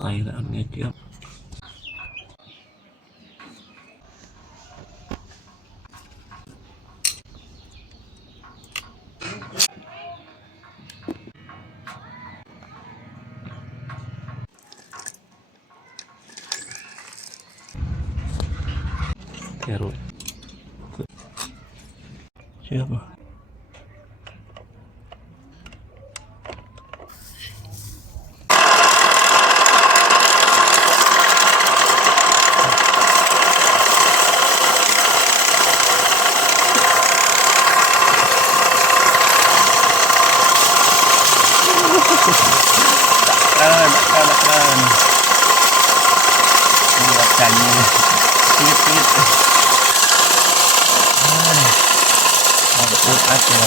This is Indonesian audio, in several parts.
cairannya dia. Terus siapa? Takkan buatannya pit put aja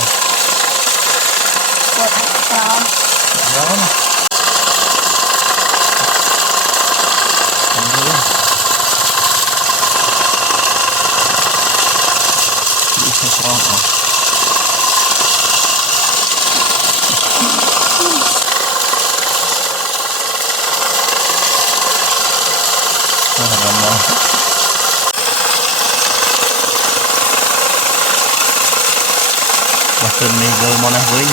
buat apa? belum bisa serong Maksud nih gue mau nah gue